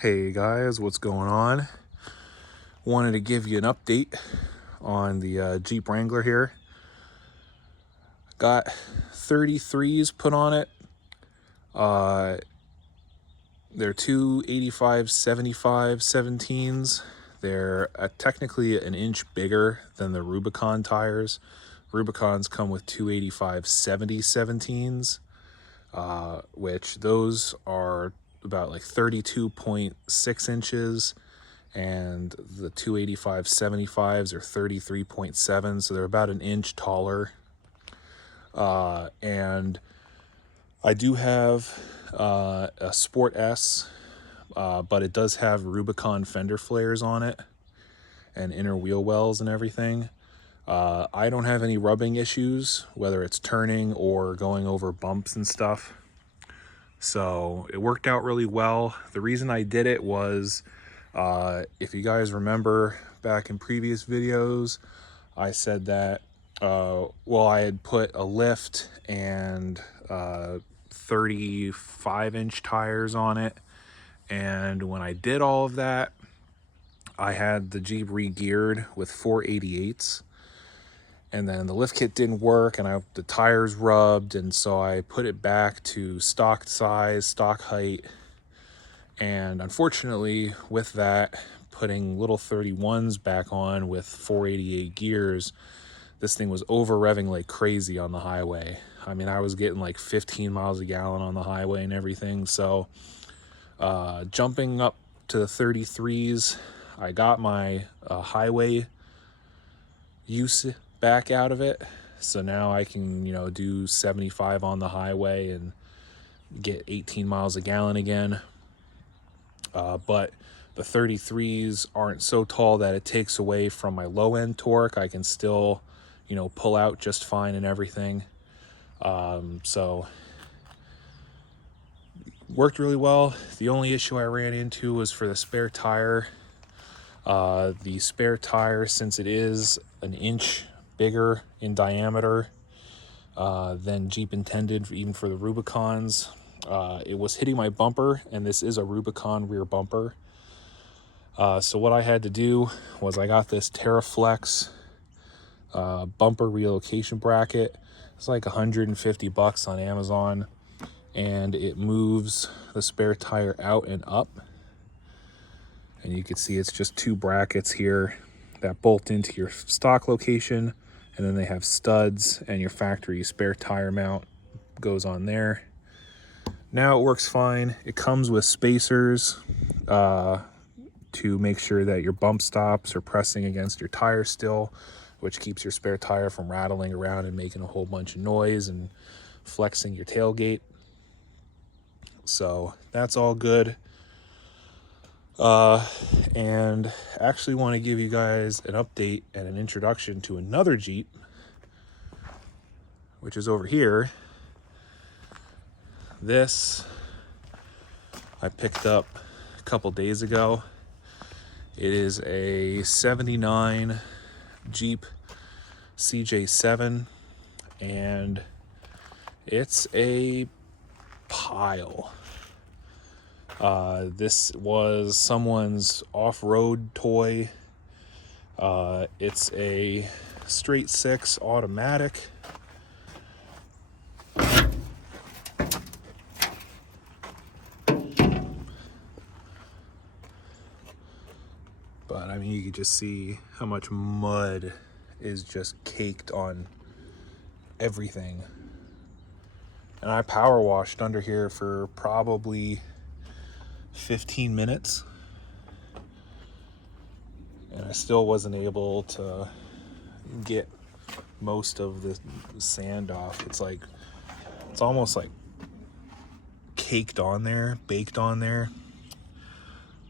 Hey guys, what's going on? Wanted to give you an update on the Jeep Wrangler here. Got 33s put on it. They're two 85/75 17s. They're technically an inch bigger than the Rubicon tires. Rubicons come with two 85/70 17s, which those are about like 32.6 inches, and the 285/75s are 33.7, so they're about an inch taller. And I do have a Sport S, but it does have Rubicon fender flares on it and inner wheel wells and everything. I don't have any rubbing issues, whether it's turning or going over bumps and stuff. So it worked out really well. The reason I did it was, if you guys remember back in previous videos, I said that, I had put a lift and 35-inch tires on it. And when I did all of that, I had the Jeep re-geared with 488s. And then the lift kit didn't work, and the tires rubbed, and so I put it back to stock size, stock height. And unfortunately, with that, putting little 31s back on with 488 gears, this thing was over revving like crazy on the highway. I mean, I was getting like 15 miles a gallon on the highway and everything. So jumping up to the 33s, I got my highway use back out of it. So now I can, do 75 on the highway and get 18 miles a gallon again. But the 33s aren't so tall that it takes away from my low end torque. I can still, pull out just fine and everything. So worked really well. The only issue I ran into was for the spare tire. The spare tire, since it is an inch bigger in diameter than Jeep intended, even for the Rubicons, it was hitting my bumper, and this is a Rubicon rear bumper. So what I had to do was I got this TerraFlex bumper relocation bracket. It's like $150 on Amazon, and it moves the spare tire out and up. And you can see it's just two brackets here that bolt into your stock location, and then they have studs, and your factory spare tire mount goes on there. Now it works fine. It comes with spacers to make sure that your bump stops are pressing against your tire still, which keeps your spare tire from rattling around and making a whole bunch of noise and flexing your tailgate. So that's all good. And actually want to give you guys an update and an introduction to another Jeep, which is over here. This I picked up a couple days ago. It is a 79 Jeep CJ7, and it's a pile. This was someone's off-road toy. It's a straight six automatic. But I mean, you can just see how much mud is just caked on everything. And I power washed under here for probably 15 minutes, and I still wasn't able to get most of the sand off. It's almost like caked on there, baked on there.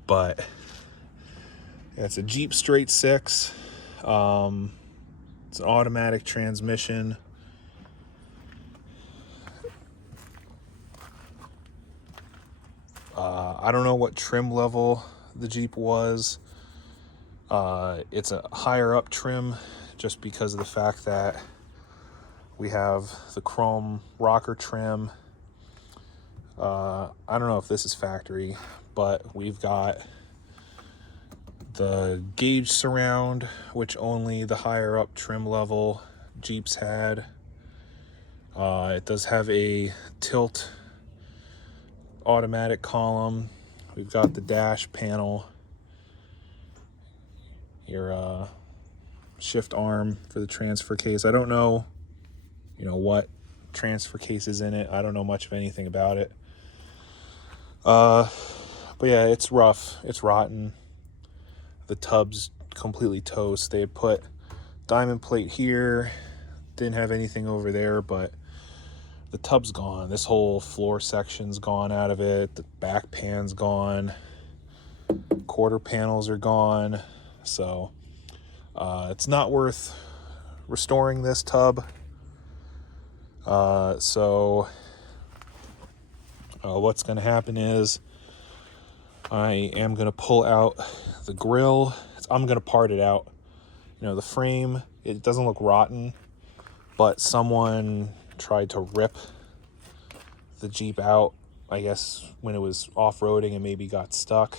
But yeah, it's a Jeep straight six. It's an automatic transmission. I don't know what trim level the Jeep was. It's a higher up trim just because of the fact that we have the chrome rocker trim. I don't know if this is factory, but we've got the gauge surround, which only the higher up trim level Jeeps had. It does have a tilt automatic column. We've got the dash panel, your shift arm for the transfer case. I don't know, what transfer case is in it. I don't know much of anything about it. But yeah, it's rough. It's rotten. The tub's completely toast. They had put diamond plate here, didn't have anything over there, but the tub's gone. This whole floor section's gone out of it. The back pan's gone. Quarter panels are gone. So it's not worth restoring this tub. So what's going to happen is I am going to pull out the grill. I'm going to part it out. The frame, it doesn't look rotten, but someone tried to rip the Jeep out, I guess, when it was off-roading and maybe got stuck,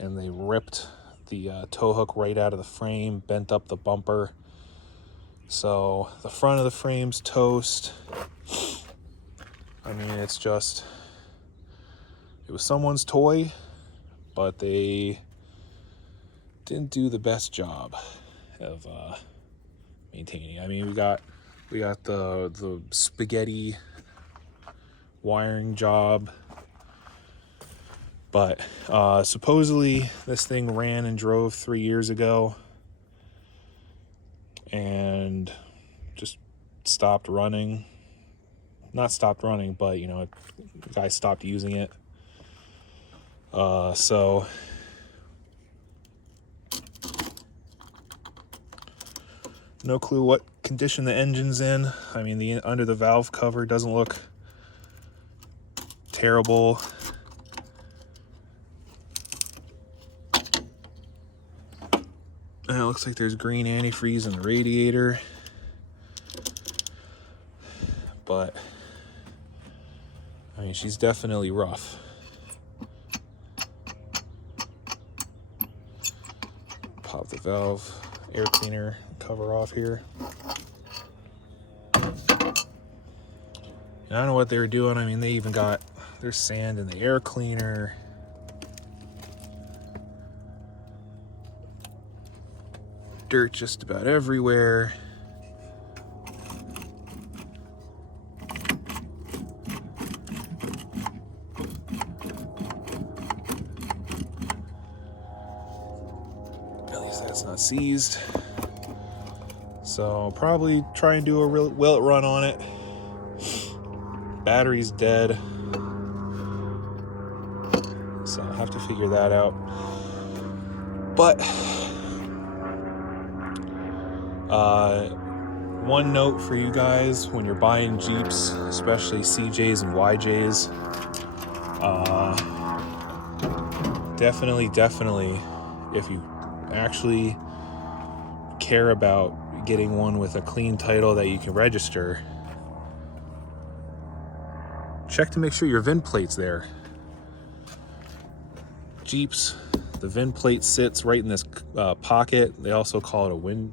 and they ripped the tow hook right out of the frame, bent up the bumper. So the front of the frame's toast. I mean, it was someone's toy, but they didn't do the best job of maintaining. I mean, we got the spaghetti wiring job, but supposedly this thing ran and drove 3 years ago and just stopped running. Not stopped running, but the guy stopped using it. So no clue what condition the engine's in. I mean, the under the valve cover doesn't look terrible. And it looks like there's green antifreeze in the radiator. But I mean, she's definitely rough. Pop the valve air cleaner cover off here. And I don't know what they were doing. I mean, they even got there's sand in the air cleaner. Dirt just about everywhere. At least that's not seized. So I'll probably try and do a real welt run on it. Battery's dead, so I'll have to figure that out. But one note for you guys when you're buying Jeeps, especially CJs and YJs, definitely, if you actually care about getting one with a clean title that you can register, check to make sure your VIN plate's there. Jeeps, the VIN plate sits right in this pocket. They also call it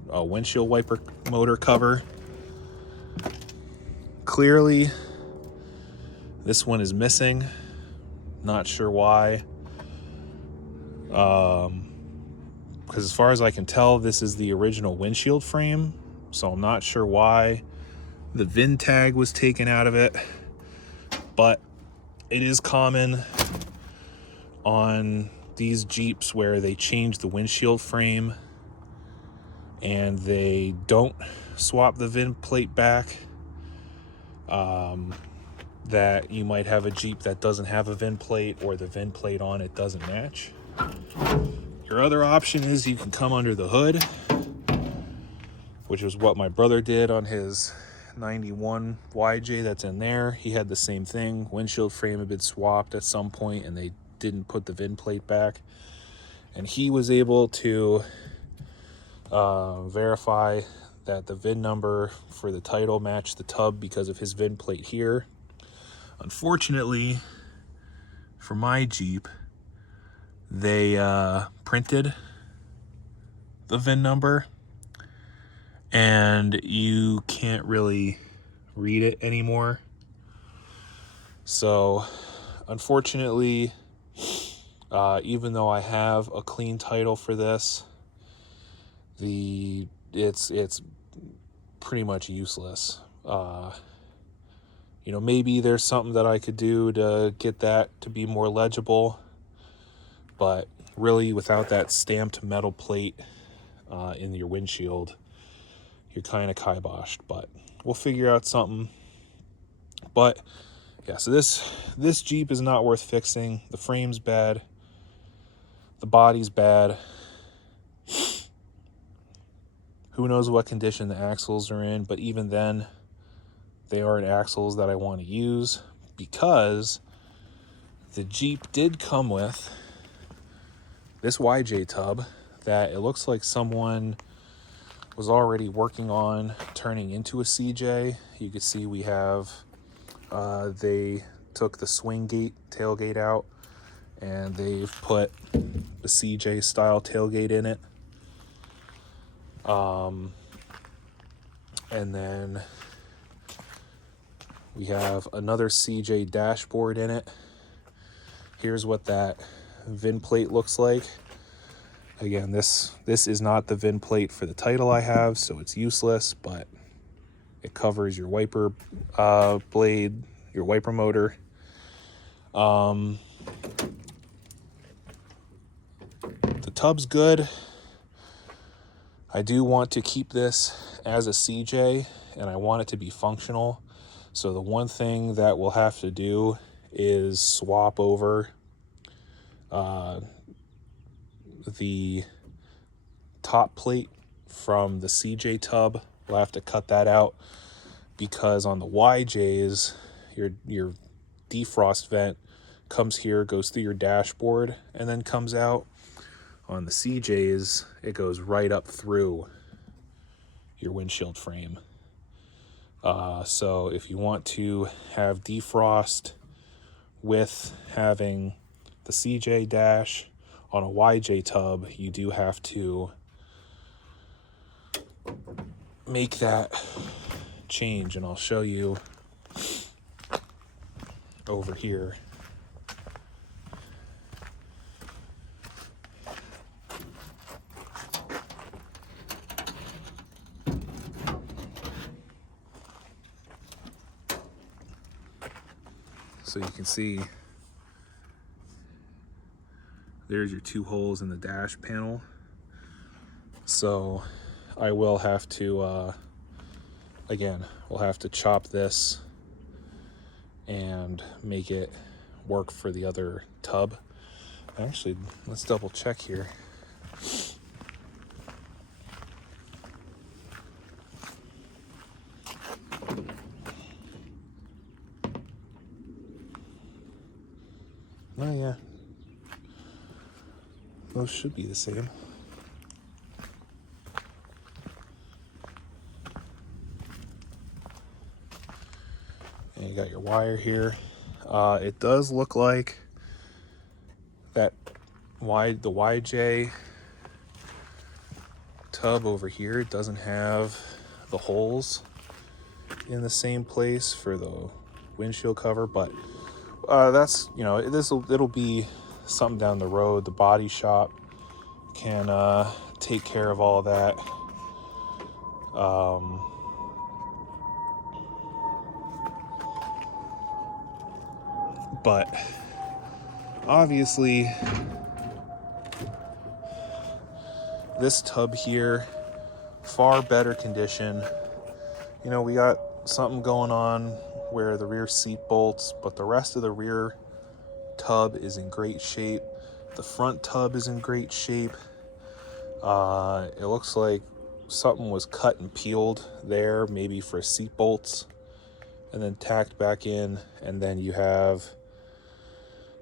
a windshield wiper motor cover. Clearly, this one is missing. Not sure why. Because as far as I can tell, this is the original windshield frame. So I'm not sure why the VIN tag was taken out of it. But it is common on these Jeeps where they change the windshield frame and they don't swap the VIN plate back, that you might have a Jeep that doesn't have a VIN plate, or the VIN plate on it doesn't match. Your other option is you can come under the hood, which is what my brother did on his 91 YJ that's in there. He had the same thing. Windshield frame had been swapped at some point and they didn't put the VIN plate back, and he was able to verify that the VIN number for the title matched the tub because of his VIN plate here. Unfortunately for my Jeep, they printed the VIN number, and you can't really read it anymore. So unfortunately, even though I have a clean title for this, it's pretty much useless. You know, maybe there's something that I could do to get that to be more legible, but really without that stamped metal plate in your windshield, you're kind of kiboshed. But we'll figure out something. But yeah, so this Jeep is not worth fixing. The frame's bad, the body's bad. Who knows what condition the axles are in, but even then, they aren't axles that I want to use, because the Jeep did come with this YJ tub that it looks like someone was already working on turning into a CJ. You can see we have, they took the swing gate tailgate out and they've put the CJ style tailgate in it. And then we have another CJ dashboard in it. Here's what that VIN plate looks like. Again, this is not the VIN plate for the title I have, so it's useless, but it covers your wiper blade, your wiper motor. The tub's good. I do want to keep this as a CJ, and I want it to be functional. So the one thing that we'll have to do is swap over the top plate from the CJ tub. We'll have to cut that out, because on the YJs, your defrost vent comes here, goes through your dashboard, and then comes out. On the CJs, it goes right up through your windshield frame. So if you want to have defrost with having the CJ dash on a YJ tub, you do have to make that change, and I'll show you over here. So you can see there's your two holes in the dash panel. So I will have to, again, we'll have to chop this and make it work for the other tub. Actually, let's double check here. Oh yeah, those should be the same. And you got your wire here. It does look like that the YJ tub over here doesn't have the holes in the same place for the windshield cover, but that's, you know, it'll be something down the road. The body shop can take care of all that. But obviously this tub here, far better condition. You know, we got something going on where the rear seat bolts, but the rest of the rear tub is in great shape. The front tub is in great shape. It looks like something was cut and peeled there, maybe for seat bolts, and then tacked back in. And then you have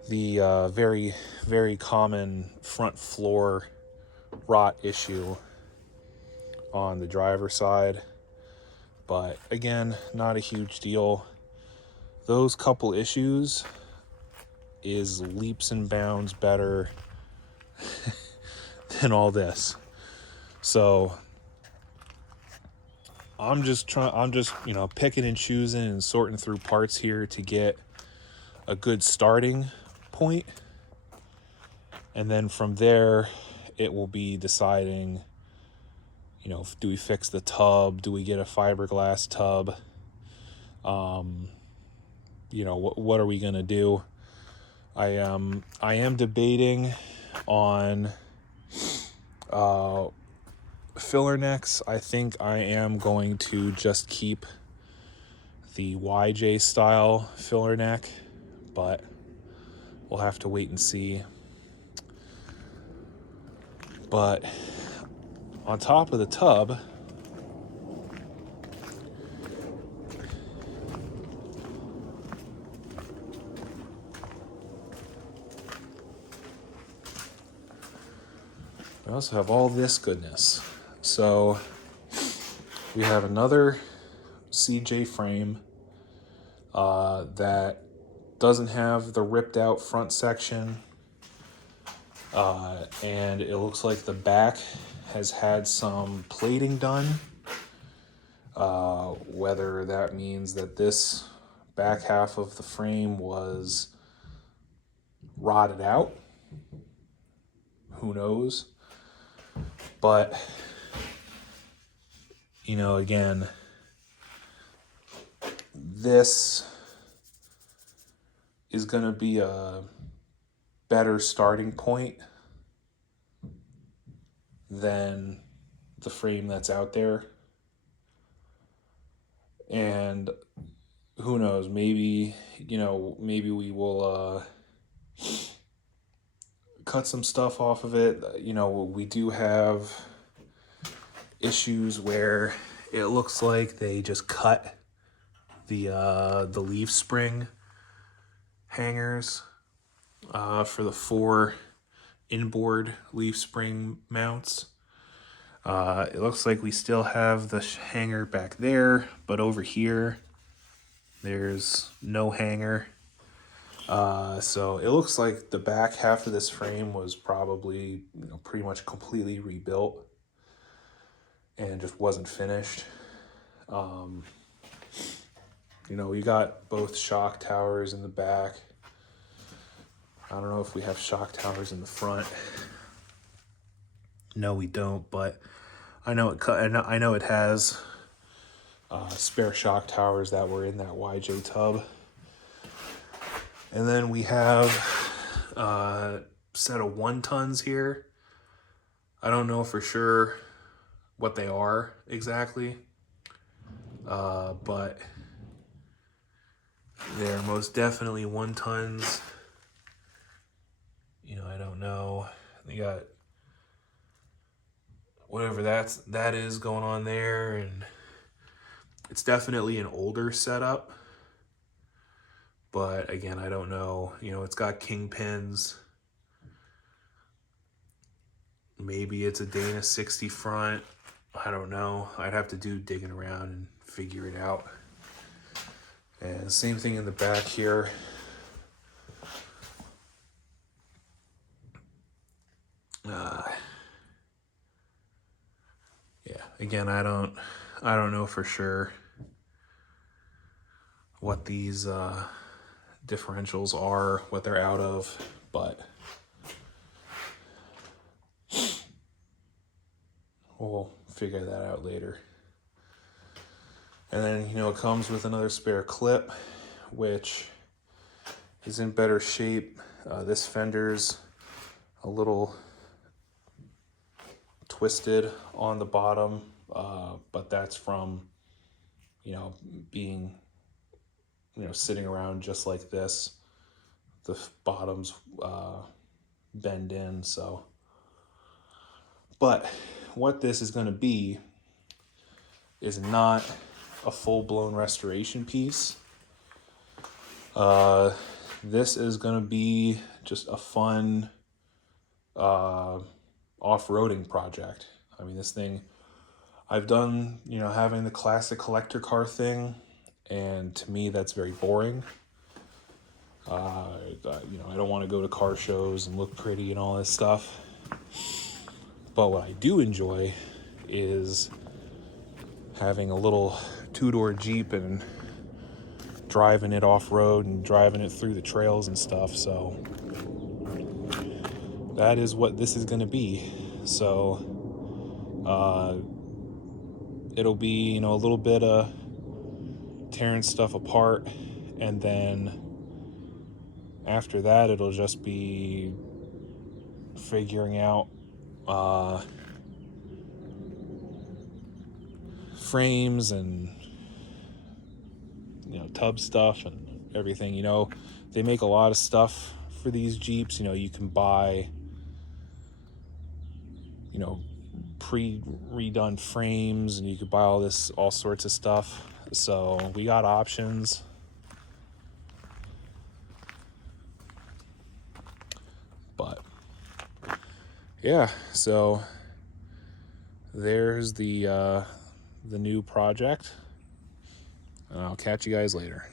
the very, very common front floor rot issue on the driver's side. But again, not a huge deal. Those couple issues is leaps and bounds better than all this. So I'm just you know, picking and choosing and sorting through parts here to get a good starting point. And then from there, it will be deciding, you know, do we fix the tub? Do we get a fiberglass tub? You know, what are we going to do? I am debating on filler necks. I think I am going to just keep the YJ style filler neck, but we'll have to wait and see. But on top of the tub, we also have all this goodness. So we have another CJ frame that doesn't have the ripped out front section, and it looks like the back has had some plating done. Whether that means that this back half of the frame was rotted out, who knows? But, you know, again, this is going to be a better starting point than the frame that's out there. And who knows, maybe, you know, maybe we will cut some stuff off of it. You know, we do have issues where it looks like they just cut the leaf spring hangers for the 4 inboard leaf spring mounts. It looks like we still have the hanger back there, but over here there's no hanger. So it looks like the back half of this frame was probably, you know, pretty much completely rebuilt and just wasn't finished. You know, we got both shock towers in the back. I don't know if we have shock towers in the front. No, we don't, but I know it has spare shock towers that were in that YJ tub. And then we have a set of 1-tons here. I don't know for sure what they are exactly, but they're most definitely 1-tons. You know, I don't know. They got whatever that is going on there, and it's definitely an older setup. But again, I don't know. You know, it's got kingpins. Maybe it's a Dana 60 front. I don't know. I'd have to do digging around and figure it out. And same thing in the back here. Yeah, again, I don't know for sure what these differentials are, what they're out of, but we'll figure that out later. And then, you know, it comes with another spare clip, which is in better shape. This fender's a little twisted on the bottom, but that's from, you know, being, you know, sitting around just like this. The bottoms bend in, so. But what this is going to be is not a full-blown restoration piece. This is going to be just a fun off-roading project. I mean, this thing, I've done, you know, having the classic collector car thing, and to me that's very boring. You know, I don't want to go to car shows and look pretty and all this stuff. But what I do enjoy is having a little two-door Jeep and driving it off-road and driving it through the trails and stuff. So that is what this is going to be. So it'll be, you know, a little bit of tearing stuff apart, and then after that it'll just be figuring out frames and, you know, tub stuff and everything. You know, they make a lot of stuff for these Jeeps. You know, you can buy, you know, redone frames, and you could buy all sorts of stuff. So we got options. But yeah, so there's the new project. I'll catch you guys later.